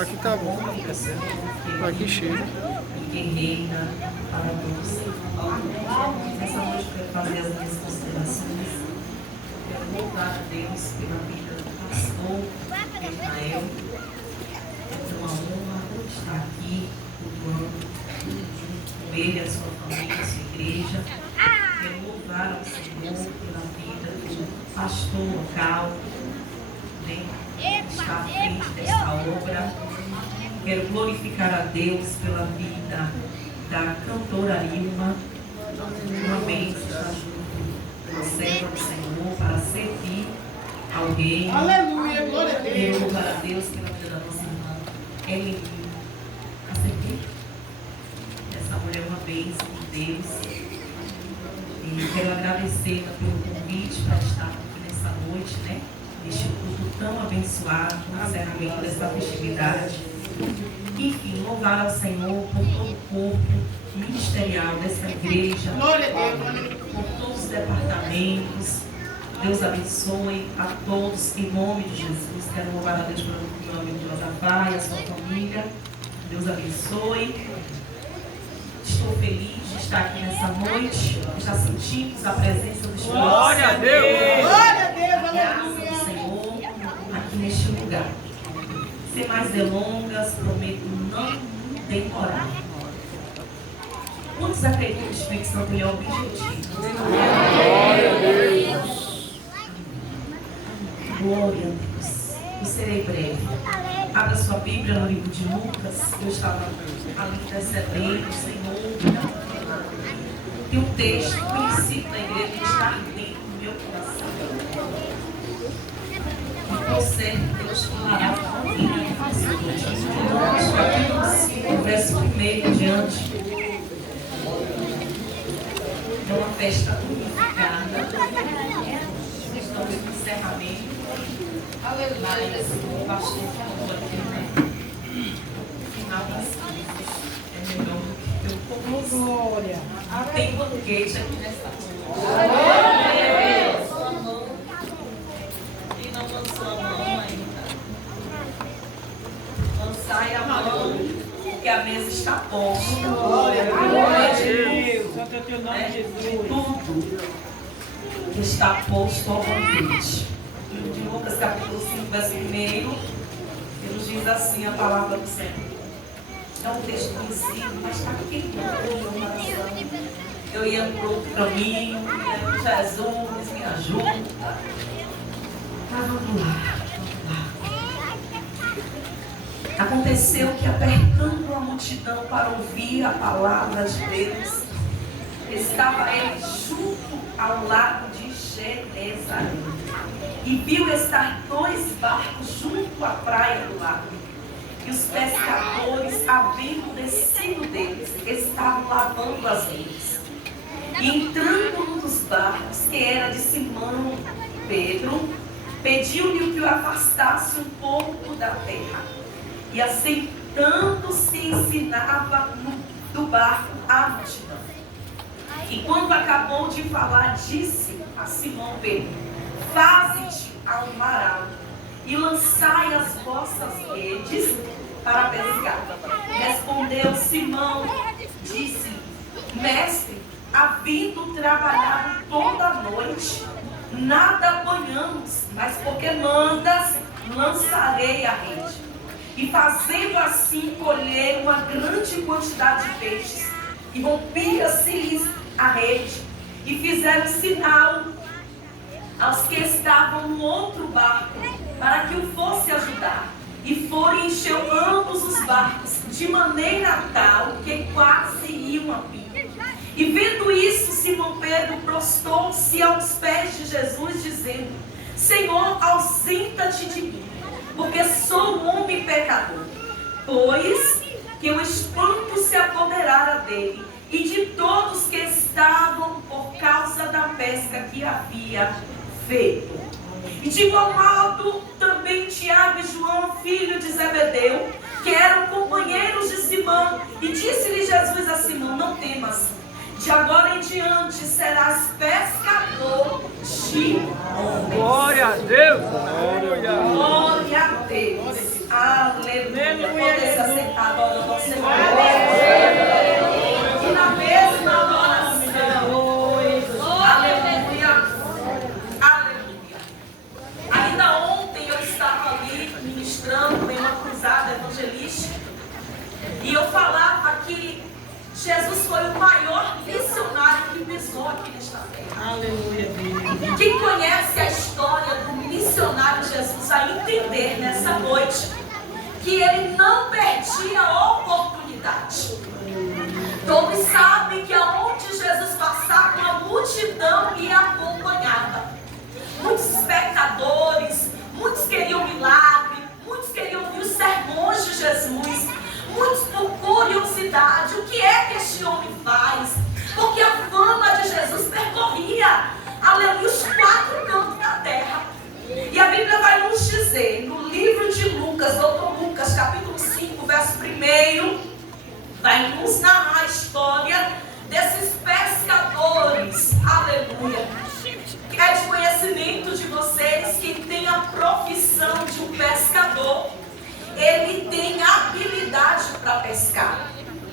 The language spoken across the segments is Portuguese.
Aqui tá bom. Aqui chega. Quem reina para todos. Nessa noite eu quero fazer as minhas considerações. Quero louvar a Deus pela vida do pastor Israel. É uma honra estar aqui, cultuando com ele, a sua família, a sua igreja. Quero louvar ao Senhor pela vida do pastor local, né, que está à frente desta obra. Quero glorificar a Deus pela vida da cantora Ilma, uma bênção estar junto com a serva do Senhor para servir ao Rei. Aleluia, glória a Deus. Quero louvar a Deus pela vida da nossa irmã Evelyn Azevedo. Essa mulher é uma bênção de Deus. E quero agradecê-la pelo convite para estar aqui nessa noite, né? Neste culto tão abençoado, no encerramento desta festividade. Enfim, louvar ao Senhor por todo o corpo ministerial dessa igreja, por todos os departamentos. Deus abençoe a todos em nome de Jesus. Quero louvar a Deus pelo meu amigo Josafá e a sua família. Deus abençoe. Estou feliz de estar aqui nessa noite. Já sentimos a presença do Espírito. Glória a Deus! Glória a Deus, Graças aleluia! ao Senhor aqui neste lugar. Sem mais delongas, prometo não demorar. Quantos acreditam que o Espírito Santo é objetivo? Glória a Deus. Glória a Deus. Eu serei breve. Abra sua Bíblia no livro de Lucas. Eu estava ali intercedendo, Senhor. Tem um texto conhecido na igreja que está dentro do meu coração. E por certo, Deus falará com a vida. Lucas capítulo 5, verso 1 em diante. É uma festa unificada. Estamos no encerramento. Mas o pastor falou aqui, né? No final das coisas é melhor do que o começo. Glória! Tem banquete aqui nessa noite. E não lançou a mão ainda. Lançai a mão, porque a mesa está posta. Glória a Deus! Né? Santo é teu nome, De Jesus! tudo que está posto ao banquete. De Lucas capítulo 5, verso 1, ele nos diz assim a palavra do Senhor. É um texto conhecido, mas está queimando no meu coração. Eu ia para outro caminho, Jesus, me ajuda. Mas vamos lá. Aconteceu que, apertando a multidão para ouvir a palavra de Deus, estava ele junto ao lago de Genezaré. E viu estar 2 barcos junto à praia do lago. E os pescadores, havendo descido deles, estavam lavando as redes. E entrando num dos barcos, que era de Simão Pedro, pediu-lhe que o afastasse um pouco da terra. E assentando-se, ensinava do barco a multidão. E quando acabou de falar, disse a Simão Pedro: faze-te a um varal e lançai as vossas redes para pescar. Respondeu Simão, disse: mestre, havendo trabalhado toda a noite, nada apanhamos, mas porque mandas, lançarei a rede. E fazendo assim, colher uma grande quantidade de peixes, e rompia-se-lhes a rede, e fizeram sinal aos que estavam no outro barco, para que o fosse ajudar. E foram e encheu ambos os barcos, de maneira tal que quase iam a pique. E vendo isso, Simão Pedro prostou-se aos pés de Jesus, dizendo: Senhor, ausenta-te de mim, porque sou um homem pecador. Pois que o espanto se apoderara dele e de todos que estavam por causa da pesca que havia feito. E de igual modo também Tiago e João, filho de Zebedeu, que eram companheiros de Simão. E disse-lhe Jesus a Simão: não temas, De agora em diante serás pescador de homens. Glória a Deus. Glória a Deus. Aleluia. Pode se aceitar adorando ao Senhor. E na mesma adoração. Aleluia. Aleluia. Ainda ontem eu estava ali ministrando em uma cruzada evangelística. E eu falava que Jesus foi o maior missionário que pisou aqui nesta terra. Aleluia, Deus. Quem conhece a história do missionário Jesus vai entender nessa noite que ele não perdia a oportunidade. Todos sabem que aonde Jesus passava, uma multidão lhe acompanhava. Muitos espectadores, muitos queriam milagre, muitos queriam ouvir os sermões de Jesus, muitos por curiosidade, o que é que este homem faz? Porque a fama de Jesus percorria, aleluia, os 4 cantos da terra. E a Bíblia vai nos dizer, no livro de Lucas, doutor Lucas, capítulo 5, verso 1, vai nos narrar a história desses pescadores, aleluia. É de conhecimento de vocês que tem a profissão de um pescador. Ele tem habilidade para pescar.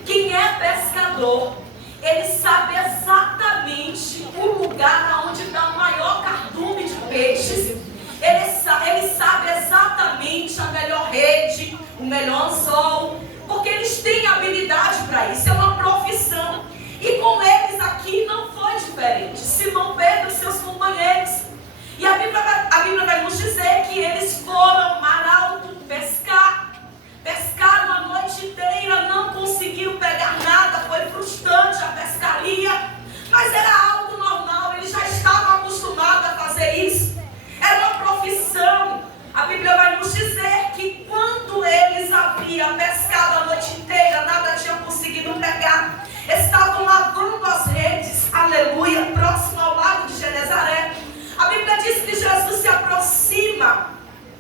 Quem é pescador, ele sabe exatamente o lugar onde está o maior cardume de peixes. Ele sabe exatamente a melhor rede, o melhor anzol, porque eles têm habilidade para isso. É uma profissão. E com eles aqui não foi diferente. Simão Pedro e seus companheiros. E a Bíblia vai nos dizer que eles foram ao mar alto pescar. Pescaram a noite inteira, não conseguiram pegar nada, foi frustrante a pescaria. Mas era algo normal, eles já estavam acostumados a fazer isso. Era uma profissão. A Bíblia vai nos dizer que quando eles haviam pescado a noite inteira, nada tinham conseguido pegar. Estavam lavando as redes, aleluia, próximo ao lago de Genezaré. A Bíblia diz que Jesus se aproxima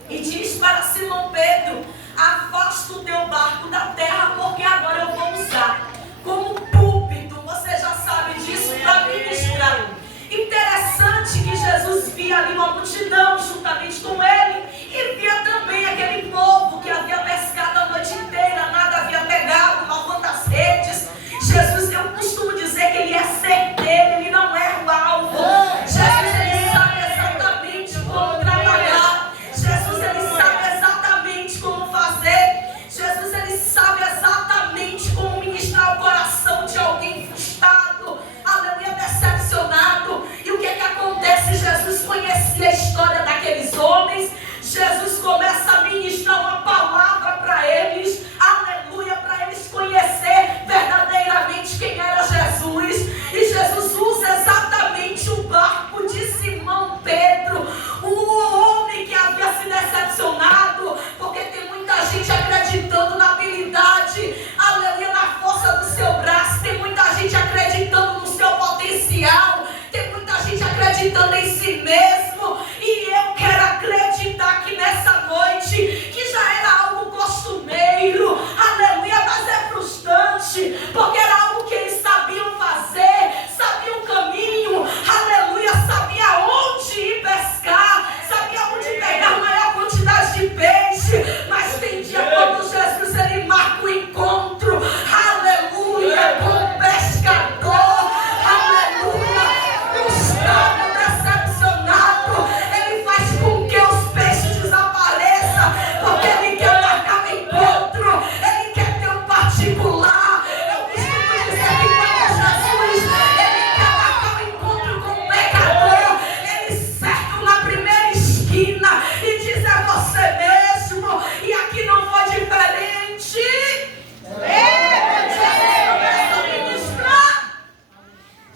e diz para Simão Pedro: afasta o teu barco da terra, porque agora eu vou usar como púlpito. Você já sabe disso, para ministrar. Interessante que Jesus via ali uma multidão juntamente com ele e via também aquele povo que havia pescado a noite inteira, nada havia pegado, lavando as redes. Jesus, eu costumo dizer que ele é certeiro, ele não erra o alvo. Jesus, ele sabe exatamente como trabalhar. Jesus, ele sabe exatamente como fazer. Jesus, ele sabe exatamente como ministrar o coração de alguém frustrado, aleluia, decepcionado. E o que é que acontece? Jesus conhecia a história daqueles homens. Jesus começa a ministrar uma palavra para eles, aleluia, para eles conhecer verdadeiramente quem era Jesus. E Jesus usa exatamente o barco de Simão Pedro, o homem que havia se decepcionado, porque tem muita gente acreditando na habilidade, aleluia, na força do seu braço, tem muita gente acreditando no seu potencial, tem muita gente acreditando em si mesmo. E eu quero acreditar que nessa noite, que já era algo costumeiro, aleluia, mas é frustrante, porque era algo que eles sabiam fazer, sabiam o caminho, aleluia, sabia onde ir pescar, sabia onde pegar a maior quantidade de peixe. Mas tem dia quando Jesus ele marca o encontro, aleluia, com o pescador, aleluia, frustrado, decepcionado. Ele faz com que os peixes desapareçam, porque ele quer marcar o encontro, ele quer ter um particular. Eu costumo dizer que quando Jesus ele quer marcar o encontro com o pecador, ele cerca na primeira esquina e diz: é você mesmo. E aqui não foi diferente.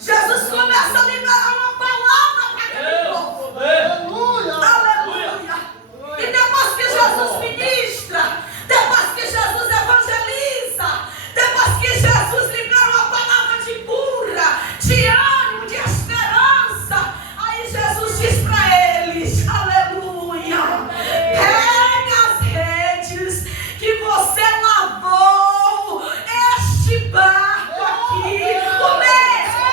Jesus começa a liberar uma palavra para aquele povo. Aleluia. E depois que Jesus ministra, depois que Jesus evangeliza, depois que Jesus libera uma palavra de cura, de ânimo, de esperança, aí Jesus diz para eles, aleluia, pega as redes que você lavou, este barco aqui, o mesmo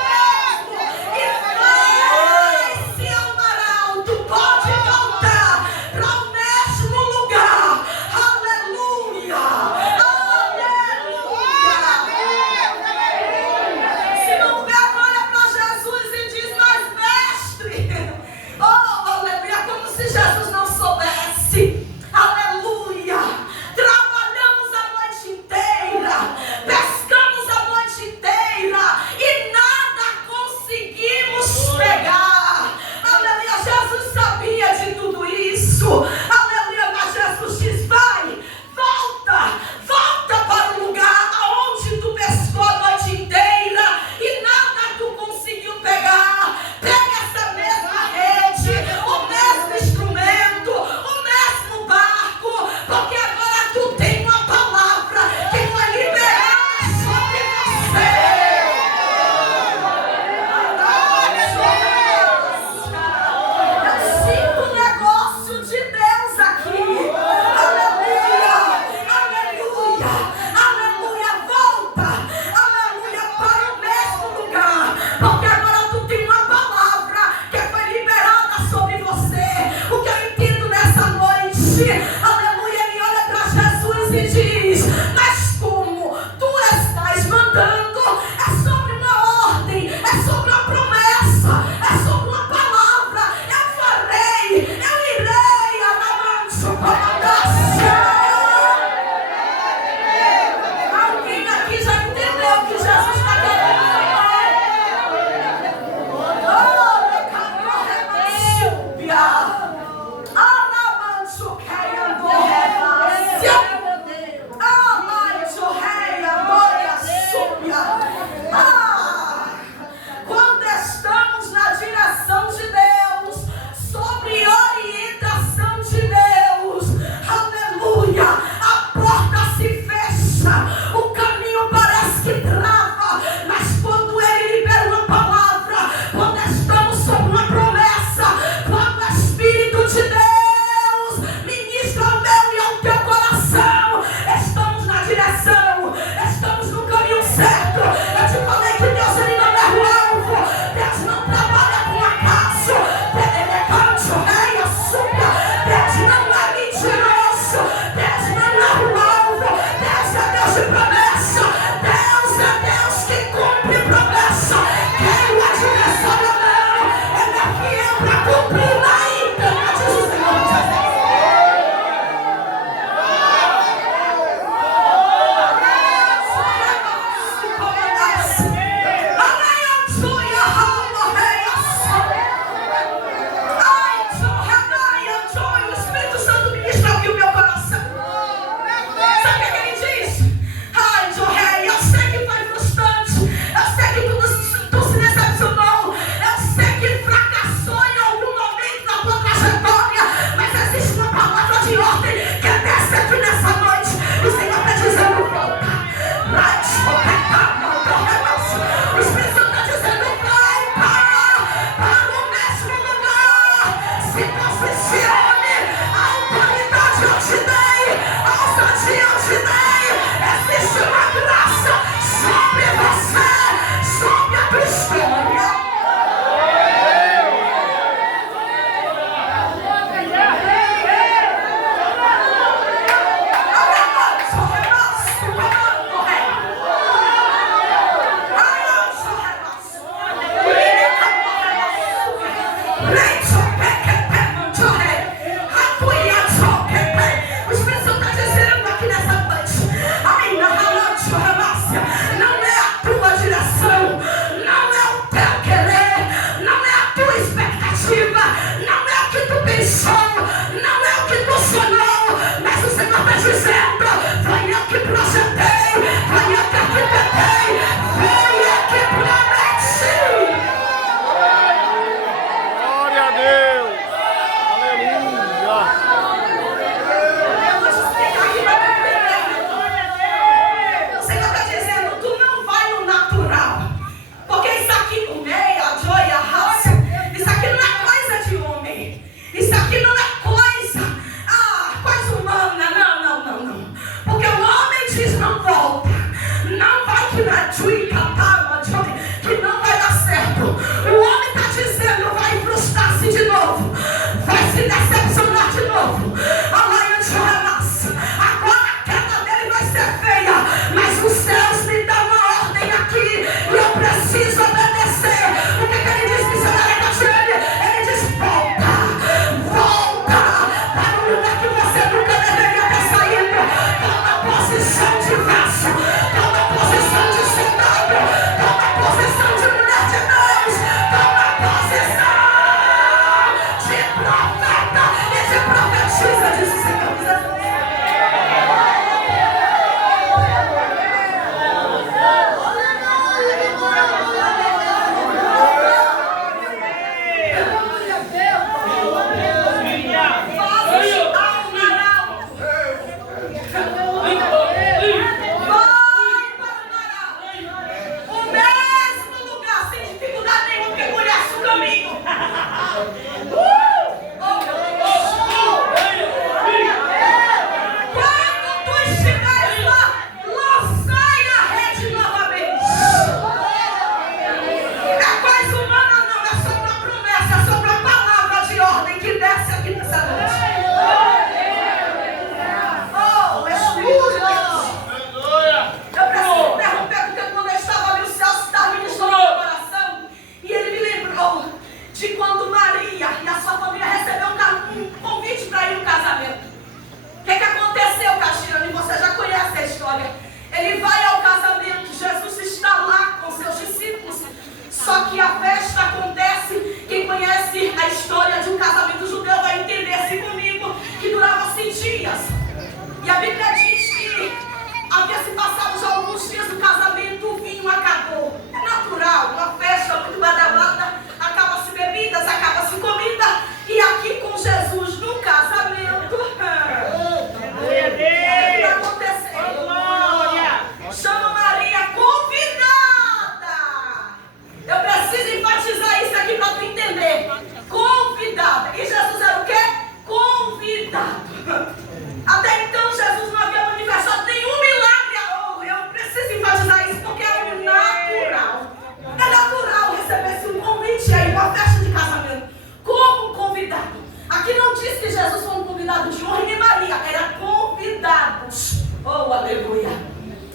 convidado de honra, e Maria era convidados. Oh, aleluia.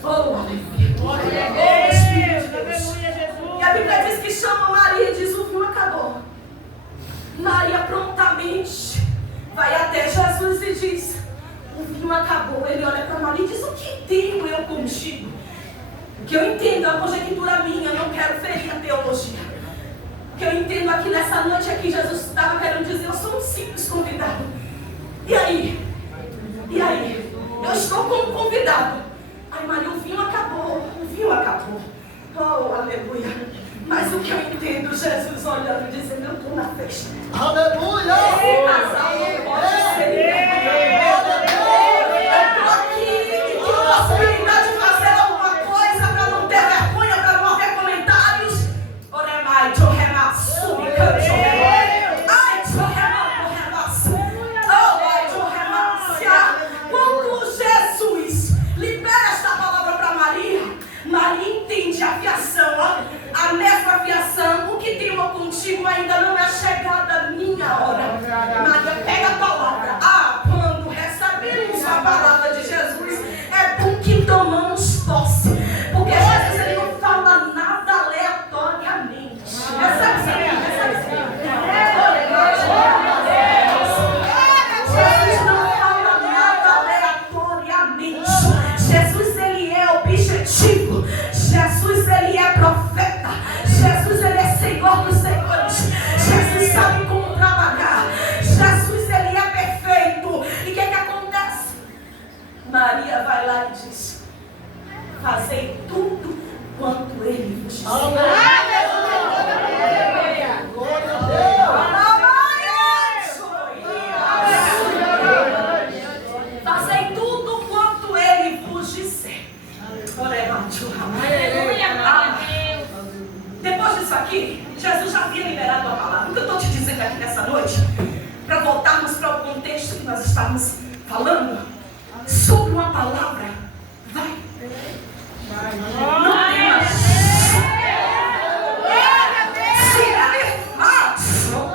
Oh, aleluia. Oh, Espírito de Deus. E a Bíblia diz que chama Maria e diz: o vinho acabou. Maria prontamente vai até Jesus e diz: o vinho acabou. Ele olha para Maria e diz: o que tenho eu contigo? O que eu entendo, a conjectura minha, não quero ferir a teologia. O que eu entendo aqui nessa noite é que Jesus estava querendo dizer: eu sou um simples convidado. E aí? E aí? Eu estou como convidado. Ai, Maria, o vinho acabou. O vinho acabou. Oh, aleluia. Mas o que eu entendo, Jesus olhando e dizendo: eu estou na festa. Aleluia! Esse casal não pode ser. Eu estou aqui e tenho possibilidade de fazer alguma coisa para não ter vergonha, para não haver comentários. Oremai, Johema, Sumican, Johema. Ai, Johema, Johema. Oh, ai, Johema. Quando Jesus libera esta palavra para Maria, Maria entende a fiação, ó. A mesma fiação: o que tenho contigo ainda não é chegada a minha hora. Maria pega a palavra. Quando recebemos a palavra de Jesus, é bom que tomamos posse. Porque Jesus, ele não fala nada aleatoriamente. Jesus não fala nada aleatoriamente. Jesus, ele é objetivo. Jesus, ele é profeta. Jesus, ele é Senhor dos senhores. Jesus sabe como trabalhar. Jesus, ele é perfeito. E o que acontece? Maria vai lá e diz: fazei tudo quanto ele vos disser. Fazei tudo quanto ele vos disser. Depois disso aqui, Jesus já havia liberado a palavra. O que eu estou te dizendo aqui nessa noite, para voltarmos para o contexto que nós estávamos falando, sobre uma palavra, vai. Não temas. Se ele falou,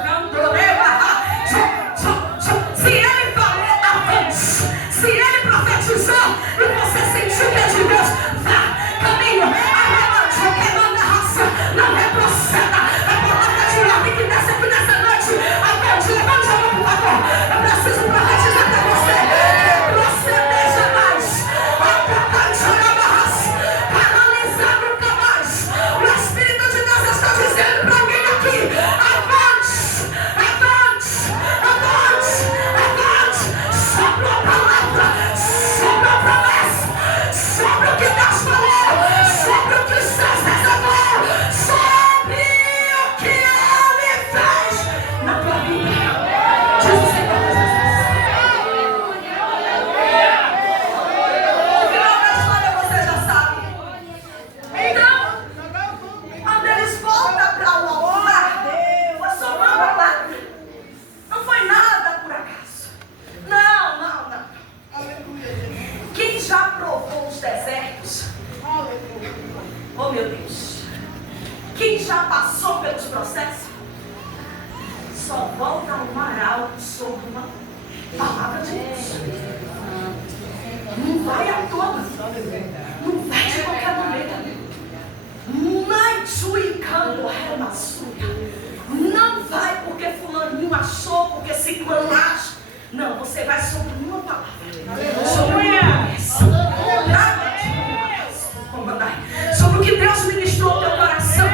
avance. Se ele profetizou e você sentiu que é de Deus, vá, caminho, arremate, remanda a raça, não retroceda. A palavra de ordem que desce aqui nessa noite, avante, levante a mão, por favor. Eu preciso profetizar para você. Retroceder jamais. Paralisar nunca mais. O Espírito de Deus está dizendo para alguém aqui: avante, avante, avante, avante. Sobre a palavra, sobre a promessa, sobre o que Deus falou, sobre o que os céus reservou, sobre o que Ele fez na tua vida. Diz o Senhor Jesus. O final da história você já sabe. Então, quando eles voltam para o altar, foi só uma palavra. Não foi nada por acaso. Não, não, não. Quem já provou os desertos? Oh, meu Deus. Quem já passou pelos processos? Só volta a amar algo sobre uma palavra de Deus. Não vai à toa. Não vai de qualquer maneira. Não vai porque fulaninho achou, porque ciclano acha. Não, você vai sobre uma palavra. Sobre uma promessa. Sobre o que Deus ministrou ao teu coração.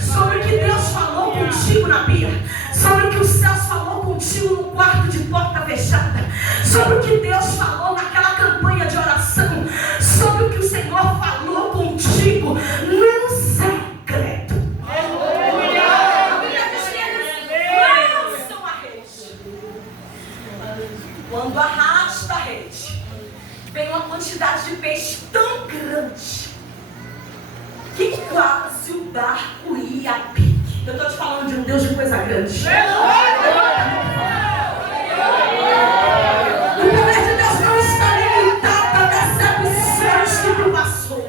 Sobre o que Deus falou contigo na Bíblia. Sobre o que os céus falou contigo no quarto de porta fechada. Sobre o que Deus falou naquela campanha de oração. Sobre o que o Senhor falou contigo no secreto. Lançam a rede. Quando arrasta a rede, vem uma quantidade de peixe tão grande que quase o barco ia a pique. Eu estou te falando de um Deus de coisa grande. O poder de Deus não está limitado a decepções que tu passou.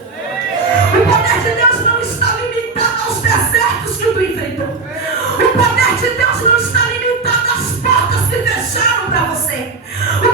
O poder de Deus não está limitado aos desertos que tu enfrentou. O poder de Deus não está limitado às portas que fecharam para você. O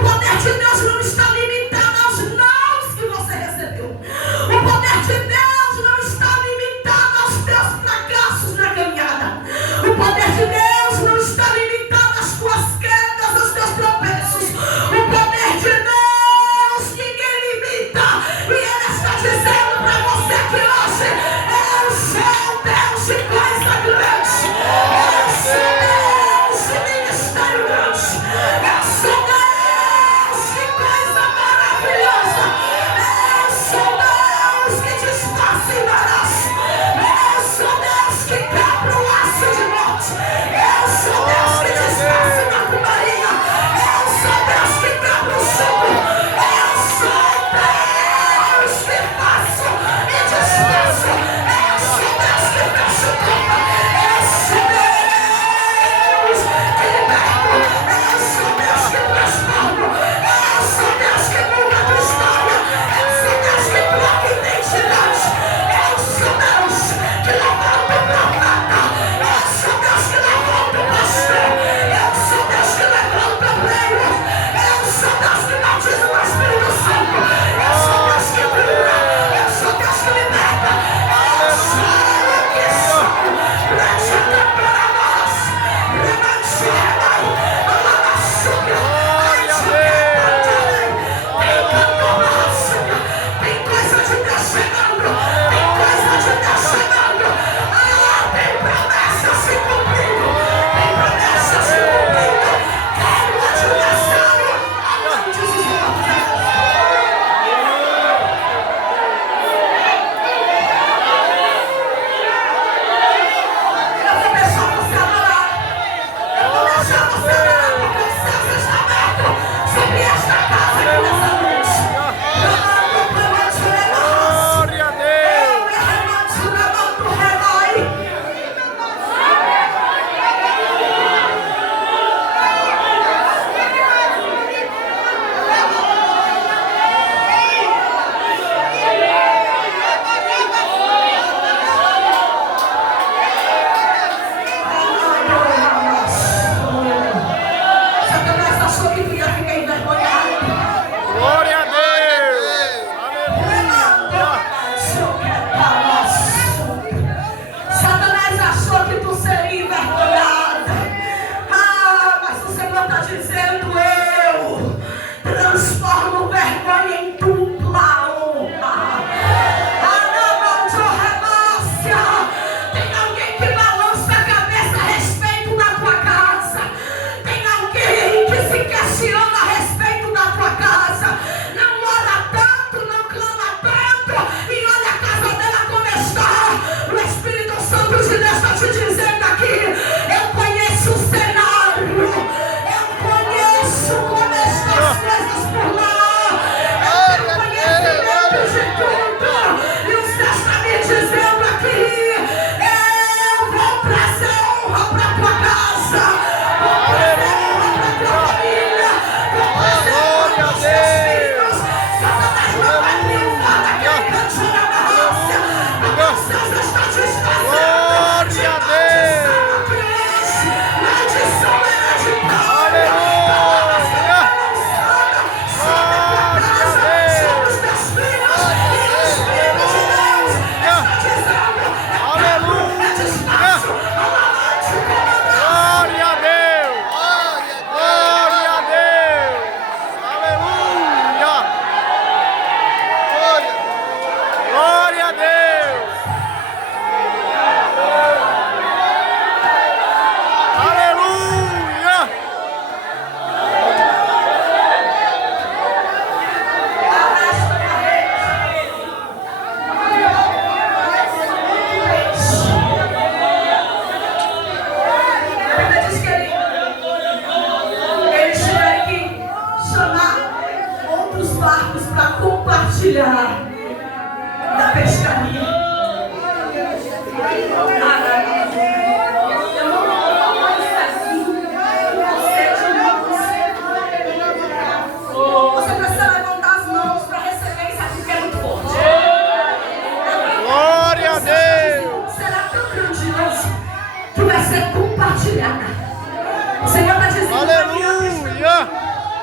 compartilhar nada. O Senhor está dizendo: Aleluia!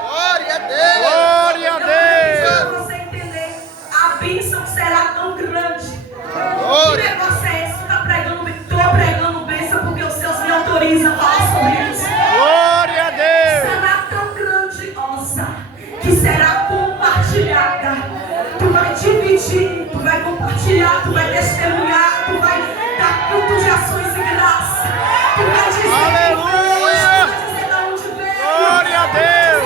Glória a Deus. Glória a Deus! para você entender, a bênção será tão grande. Que Glória. negócio é esse? Estou pregando bênção porque os seus me autorizam a falar sobre isso. Glória a Deus! Será tão grandiosa que será compartilhada. Tu vai dividir, tu vai compartilhar, tu vai testemunhar, tu vai dar culto de ações e graça. Tu vai dizer: Aleluia! tu vai dizer de onde veio. Glória a Deus!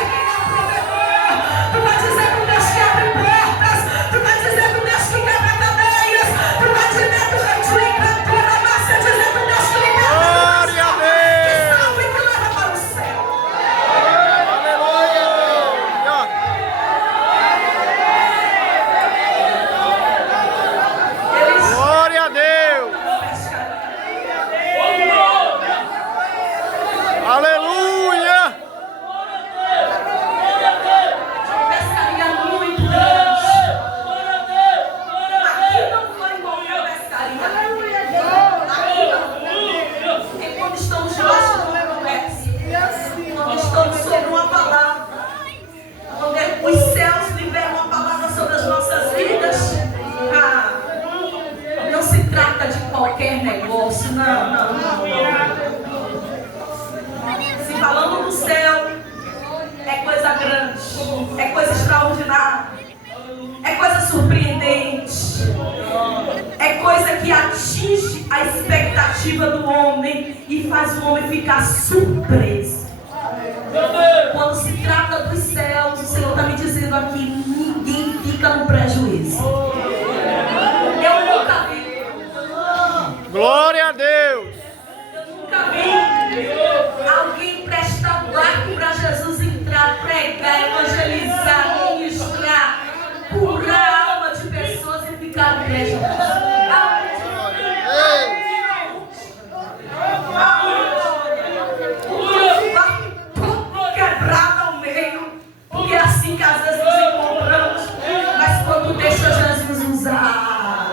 Tu vai dizer que o Deus que abre portas. Tu vai dizer que o Deus que quebra cadeias. Tu vai dizer que o Deus que encantou a massa. Dizer que o Deus que liberta. Glória a Deus! Que salva e que leva para o céu. Aleluia! Eles Glória a Deus! Aleluia! pescaria muito grande. Aqui não foi qualquer pescaria. Aqui não. Porque quando estamos debaixo de uma promessa, quando estamos sobre uma palavra, quando os céus liberam uma palavra sobre as nossas vidas, não se trata de qualquer negócio, não. Se falando do céu, é coisa grande, é coisa extraordinária, é coisa surpreendente, é coisa que atinge a expectativa do homem e faz o homem ficar surpreso. Quando se trata dos céus, o Senhor está me dizendo aqui: ninguém fica no prejuízo. Eu nunca vi. Glória a Deus! Eu nunca vi alguém prestar barco para Jesus entrar, pregar, evangelizar, ministrar, curar a alma de pessoas e ficar preso. Quebrado ao meio, porque é assim que às vezes nos encontramos, mas quando deixa Jesus usar,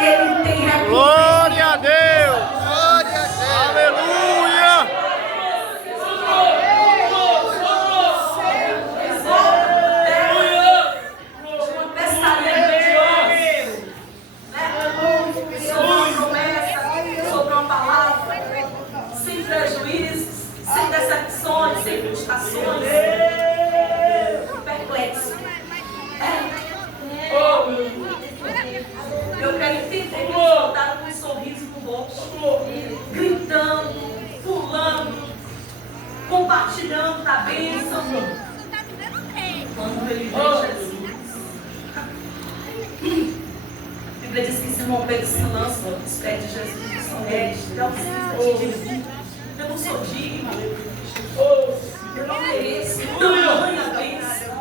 Ele tem recurso. Glória a Deus! Glória a Deus. Aleluia! Uma pescaria sobre uma promessa, sobre uma palavra, sem prejuízos, sem decepções, sem frustrações, perplexo. Eu quero entender que eles voltaram com um sorriso no rosto, gritando, pulando, compartilhando da bênção. Quando ele vê Jesus, a Bíblia diz que Simão Pedro se lança aos pés de Jesus e diz: Mestre, eu não sou digno, eu não mereço tamanha bênção.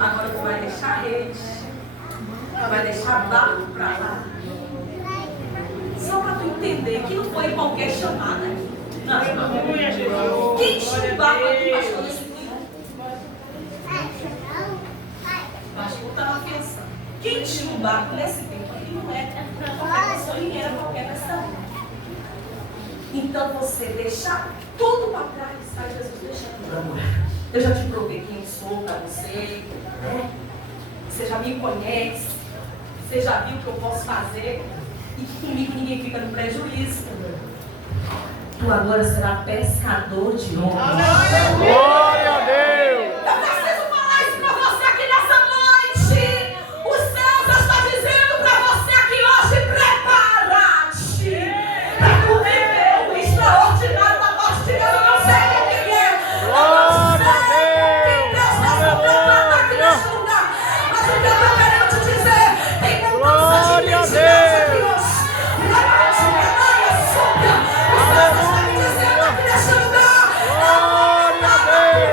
Agora tu vai deixar a rede, vai deixar barco para lá. Só para tu entender que não foi qualquer chamada aqui. Não. Quem tinha um barco aqui, pastor, nesse tempo? O pastor estava pensando. Quem tinha um barco nesse tempo aqui não é qualquer pessoa, nem era qualquer pessoa. Então você deixar tudo para trás, faz Jesus, deixa tudo. Eu já te provei quem eu sou para você, né? Você já me conhece, você já viu o que eu posso fazer, e que comigo ninguém fica no prejuízo. Tu agora será pescador de homens. Glória a Deus! Eu preciso falar isso para você aqui nessa noite. O céu já está dizendo para você aqui hoje: prepara-te para tu viver o extraordinário da parte de Deus. Eu não sei quem é. Glória a Deus! Deus está preparado aqui neste lugar. Mas o que eu estou querendo te dizer, tem mudança de Glória a identidade Deus! aqui hoje. O céu está me dizendo aqui neste lugar. Glória a Deus!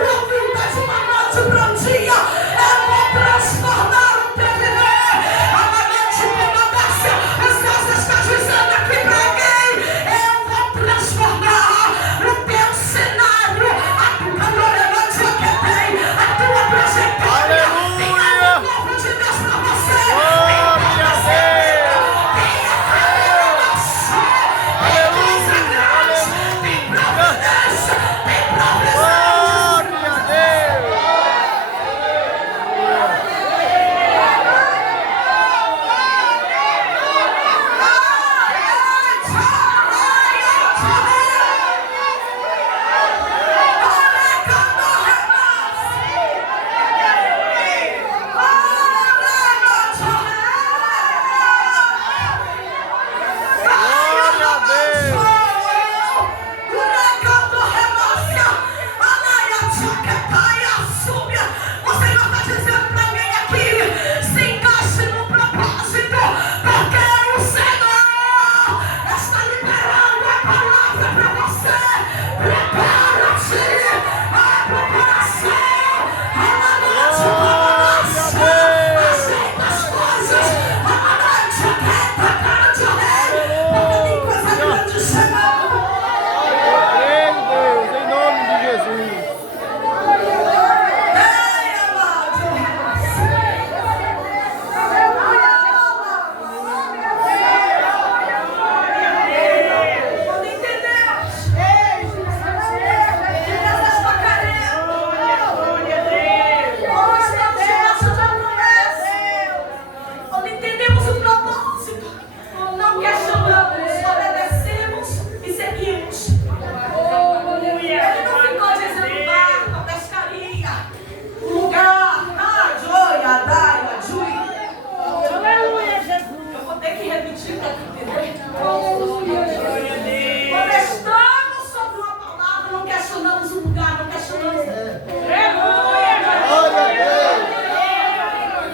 Quando estamos sobre uma palavra, não questionamos o lugar, não questionamos.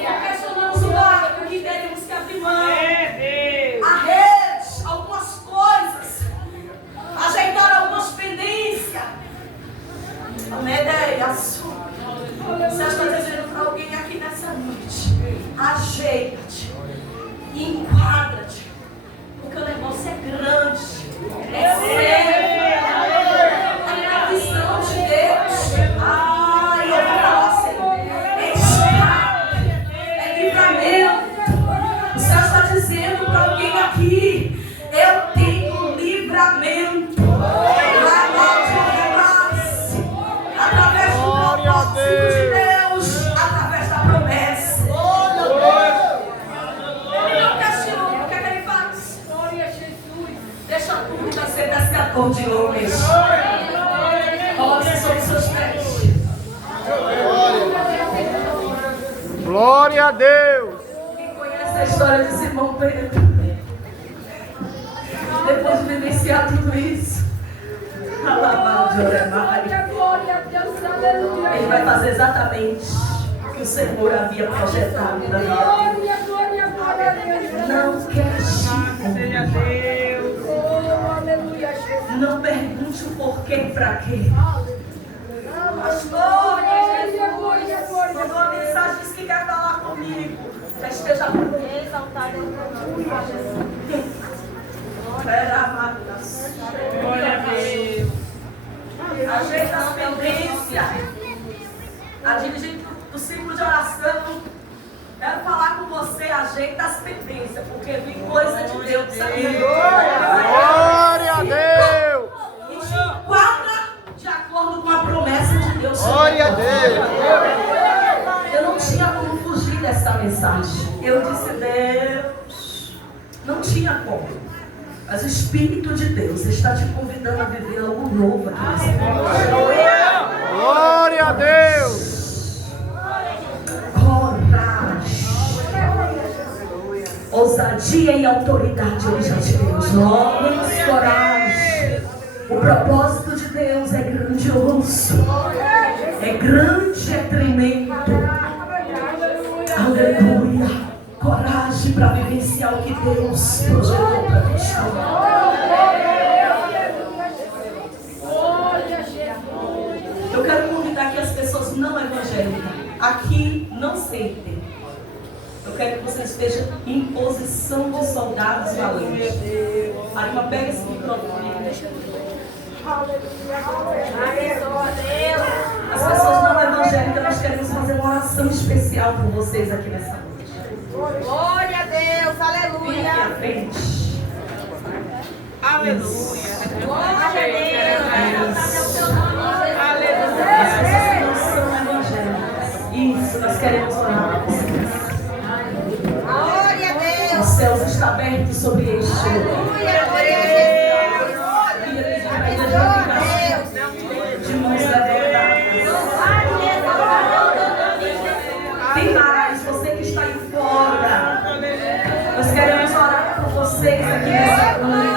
Não questionamos o barco que teremos que abrir mão. A rede, algumas coisas, ajeitar algumas pendências. Uma ideia sua. Você está dizendo para alguém aqui nessa noite: ajeita-te, enquadra-te, porque o negócio é grande, é sério, é a visão de Deus. Ai, eu vou falar assim: é escape, é livramento. O Senhor está dizendo para alguém aqui: eu tenho livramento. Através do propósito de Deus, através da promessa. Ele não questiona, o que é que ele faz? Deixa tudo ser pescador de homens. Coloque-se sobre seus pés. Glória a Deus. Quem conhece a história de Simão Pedro, depois de vivenciar tudo isso, ele vai fazer exatamente o que o Senhor havia projetado para ele. Não questione. Não pergunte o porquê e para quê. Pastor, mandou uma mensagem, disse que quer falar comigo. Já esteja exaltado em glória a Deus. Ajeita as pendências. A dirigente do ciclo de oração, quero falar com você: ajeita as pendências, porque vem coisa de Deus aqui. Glória a Deus. E te enquadra de acordo com a promessa de Deus. Glória a Deus. Eu não tinha como fugir dessa mensagem. Eu disse: Deus, não tinha como. Mas o Espírito de Deus está te convidando a viver algo novo aqui nessa noite. Glória a Deus. Coragem, ousadia e autoridade Ele já te deu. Jovens, coragem. O propósito de Deus é grandioso, é grande, é tremendo. Aleluia. Coragem para vivenciar o que Deus projetou para ti. Eu quero convidar aqui as pessoas não evangélicas. Aqui não sentem. Eu quero que você esteja em posição de soldados valentes. Arima, pega esse microfone. As pessoas não evangélicas, nós queremos fazer uma oração especial por vocês aqui nessa noite. Glória a Deus, aleluia. Vem aqui à frente. Aleluia. Glória a Deus. As pessoas que não são evangélicas. Isso, nós queremos orar por vocês. Glória a Deus. Os céus estão abertos sobre este lugar. Glória a Deus. De mãos levantadas. Tem mais, você que está aí fora. Nós queremos orar por vocês aqui nessa noite.